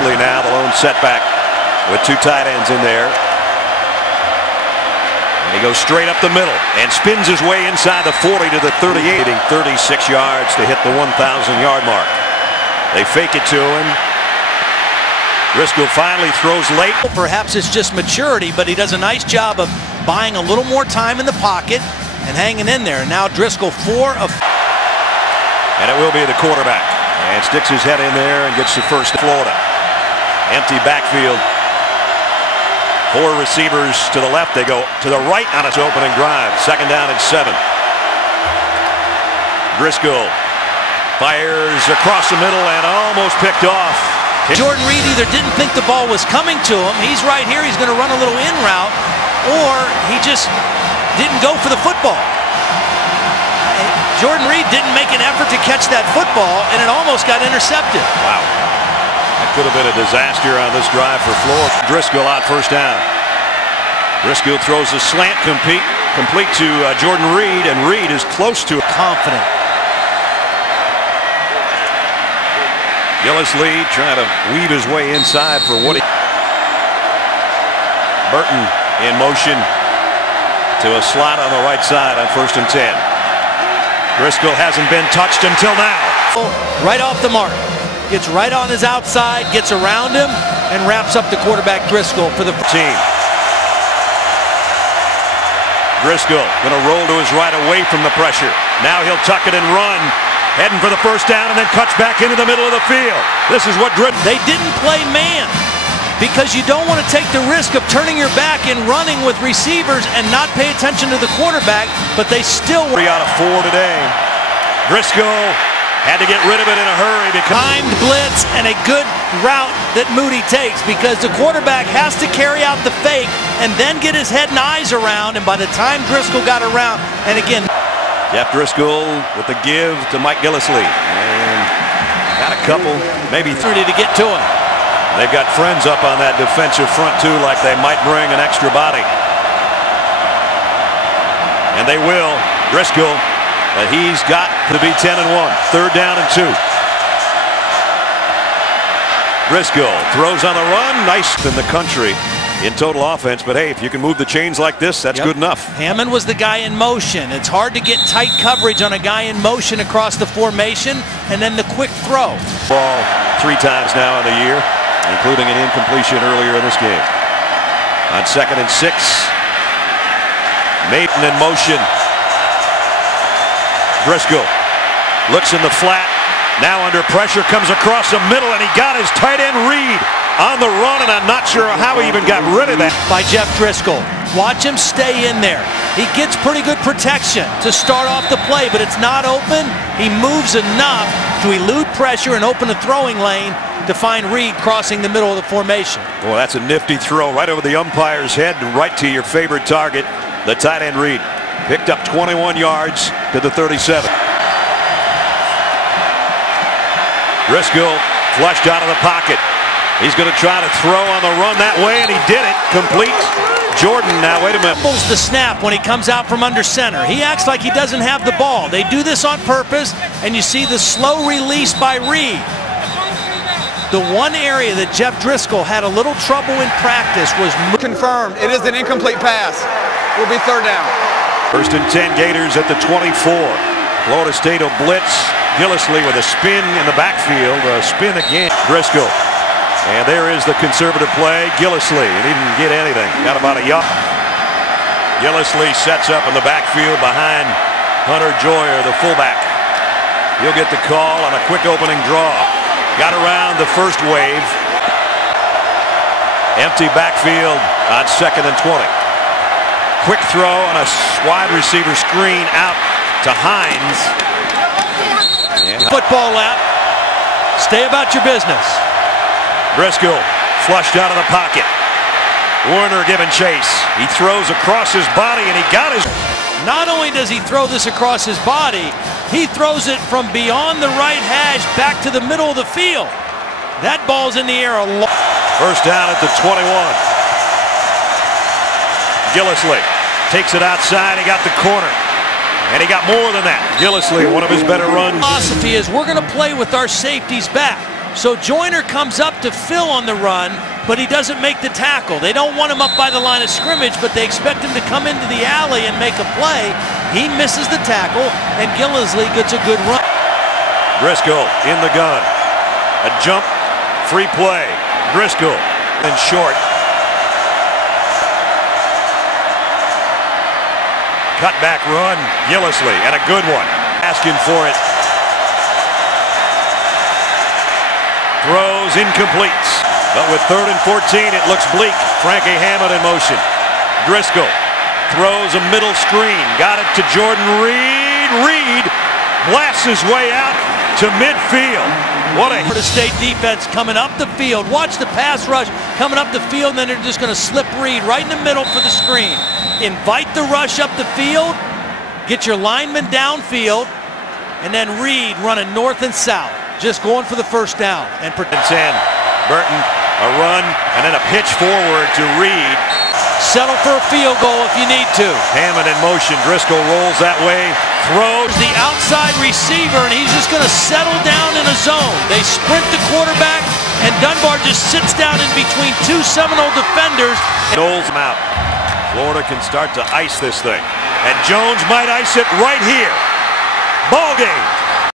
Now the lone setback with two tight ends in there. And he goes straight up the middle and spins his way inside the 40 to the 38, hitting 36 yards to hit the 1,000-yard mark. They fake it to him. Driscoll finally throws late. Perhaps it's just maturity, but he does a nice job of buying a little more time in the pocket and hanging in there. Now Driscoll 4 of. And it will be the quarterback. And sticks his head in there and gets the first to Florida. Empty backfield. 4 receivers to the left. They go to the right on its opening drive. Second down and 7. Driscoll fires across the middle and almost picked off. Jordan Reed either didn't think the ball was coming to him. He's right here. He's going to run a little in route. Or he just didn't go for the football. Jordan Reed didn't make an effort to catch that football, and it almost got intercepted. Wow. That could have been a disaster on this drive for Florida. Driscoll out first down. Driscoll throws a slant complete to Jordan Reed, and Reed is close to confident. Gillislee trying to weave his way inside for Woody. Burton in motion to a slot on the right side on 1st and 10. Driscoll hasn't been touched until now. Right off the mark. Gets right on his outside, gets around him, and wraps up the quarterback Driscoll for the team. Driscoll going to roll to his right away from the pressure. Now he'll tuck it and run. Heading for the first down and then cuts back into the middle of the field. This is what they didn't play man because you don't want to take the risk of turning your back and running with receivers and not pay attention to the quarterback, but they still 3 out of 4 today. Driscoll had to get rid of it in a hurry because timed blitz and a good route that Moody takes because the quarterback has to carry out the fake and then get his head and eyes around, and by the time Driscoll got around, and again Jeff Driscoll with the give to Mike Gillislee. And got a couple, maybe 30 to get to him. They've got friends up on that defensive front too, like they might bring an extra body. And they will. Driscoll, but he's got to be 10-1. 3rd down and 2. Driscoll throws on the run. Nice in the country in total offense, but hey, if you can move the chains like this, that's good enough. Hammond was the guy in motion. It's hard to get tight coverage on a guy in motion across the formation, and then the quick throw. Ball 3 times now in the year, including an incompletion earlier in this game. On 2nd and 6, Maiden in motion. Driscoll looks in the flat, now under pressure, comes across the middle, and he got his tight end Reed on the run, and I'm not sure how he even got rid of that. By Jeff Driscoll. Watch him stay in there. He gets pretty good protection to start off the play, but it's not open. He moves enough to elude pressure and open a throwing lane to find Reed crossing the middle of the formation. Boy, that's a nifty throw right over the umpire's head and right to your favorite target, the tight end Reed. Picked up 21 yards to the 37. Driscoll flushed out of the pocket. He's going to try to throw on the run that way, and he did it. Complete. Jordan, now wait a minute. Fumbles the snap when he comes out from under center. He acts like he doesn't have the ball. They do this on purpose, and you see the slow release by Reed. The one area that Jeff Driscoll had a little trouble in practice was confirmed. It is an incomplete pass. Will be 3rd down. 1st and 10, Gators at the 24. Florida State will blitz. Gillislee with a spin in the backfield. A spin again. Driscoll. And there is the conservative play. Gillislee. He didn't get anything. Got about a yard. Gillislee sets up in the backfield behind Hunter Joyer, the fullback. He'll get the call on a quick opening draw. Got around the first wave. Empty backfield on 2nd and 20. Quick throw on a wide receiver screen out to Hines. And football lap. Stay about your business. Driscoll flushed out of the pocket. Warner giving chase. He throws across his body, and he got his. Not only does he throw this across his body, he throws it from beyond the right hash back to the middle of the field. That ball's in the air a lot. First down at the 21. Gillislee takes it outside. He got the corner. And he got more than that. Gillislee, one of his better runs. Philosophy is we're going to play with our safeties back. So Joyner comes up to Phil on the run, but he doesn't make the tackle. They don't want him up by the line of scrimmage, but they expect him to come into the alley and make a play. He misses the tackle, and Gillislee gets a good run. Driscoll in the gun. A jump, free play. Driscoll and short. Cutback run, Gillislee, and a good one. Asking for it. Throws incomplete. But with 3rd and 14, it looks bleak. Frankie Hammond in motion. Driscoll throws a middle screen. Got it to Jordan Reed. Reed blasts his way out to midfield. What a Florida State defense coming up the field. Watch the pass rush coming up the field, and then they're just going to slip Reed right in the middle for the screen. Invite the rush up the field, get your lineman downfield, and then Reed running north and south, just going for the first down. And Burton, a run, and then a pitch forward to Reed. Settle for a field goal if you need to. Hammond in motion. Driscoll rolls that way. Throws the outside receiver, and he's just going to settle down in a zone. They sprint the quarterback, and Dunbar just sits down in between two Seminole defenders. Knowles him out. Florida can start to ice this thing. And Jones might ice it right here. Ball game.